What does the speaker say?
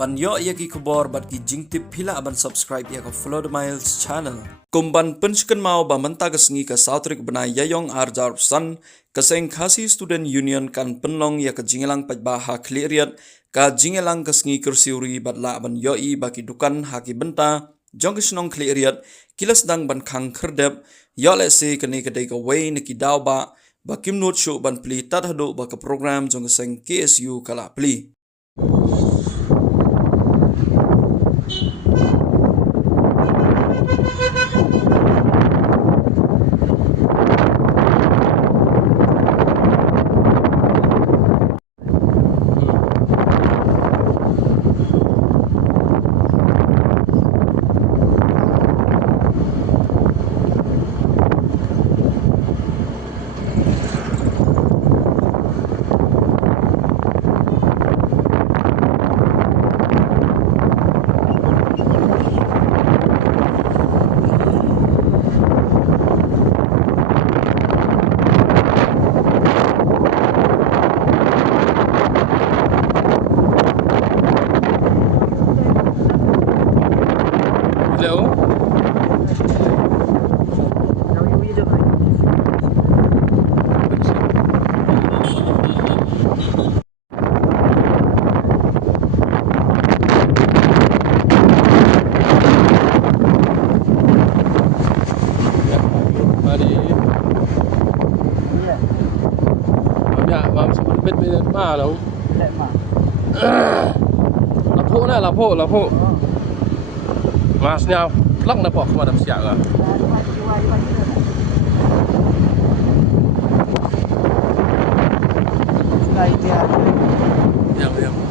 Ban yo ya ki Khubor bat ki jingtip pila ban subscribe ya ka FLOWDA Miles channel. Kumban penchkan mau ba menta kesngi ka Sautrik bana yayong arjar san kaseng khasi student union kan pynlong ya ka jingïalang pajba ha kleriat ka jingïalang kesngi kursiuri bat la ban yo I ba ki dukan ha ki benta jong kisnong kleriat kilas dang ban Khang khyrdep yo le se kene kadai ka wei ne ki daw ba kimnot show ban pli tat hado ba ka program jong kaseng KSU kala pli. Đâu là phụ mà nhau lắc nó bỏ không đập xả rồi đây thì em